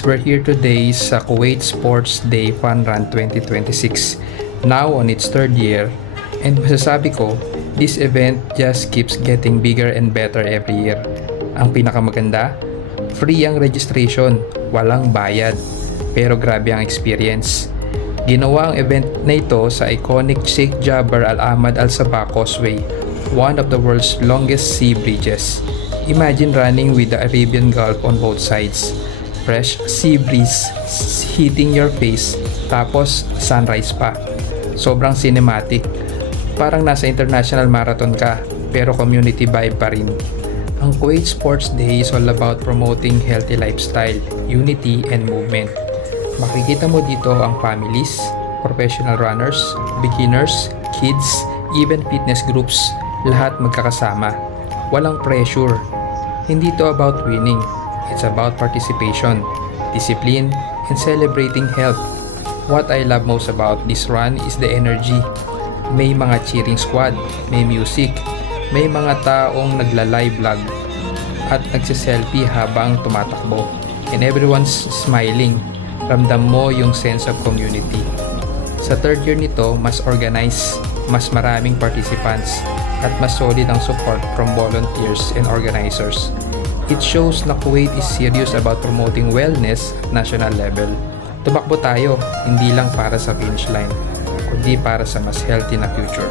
We're here today sa Kuwait Sports Day Fun Run 2026, now on its third year, and masasabi ko, this event just keeps getting bigger and better every year. Ang pinakamaganda, free ang registration, walang bayad, pero grabe ang experience. Ginawa ang event na ito sa iconic Sheikh Jaber Al Ahmad Al Sabah Causeway, one of the world's longest sea bridges. Imagine running with the Arabian Gulf on both sides. Fresh sea breeze hitting your face, tapos sunrise pa. Sobrang cinematic. Parang nasa international marathon ka, pero community vibe pa rin. Ang Kuwait Sports Day is all about promoting healthy lifestyle, unity, and movement. Makikita mo dito ang families, professional runners, beginners, kids, even fitness groups, lahat magkakasama. Walang pressure. Hindi to about winning. It's about participation, discipline, and celebrating health. What I love most about this run is the energy. May mga cheering squad, may music, may mga taong nagla-live vlog at nagsiselfie habang tumatakbo. And everyone's smiling. Ramdam mo yung sense of community. Sa third year nito, mas organized, mas maraming participants, at mas solid ang support from volunteers and organizers. It shows na Kuwait is serious about promoting wellness at national level. Tumakbo tayo, hindi lang para sa finish line, kundi para sa mas healthy na future.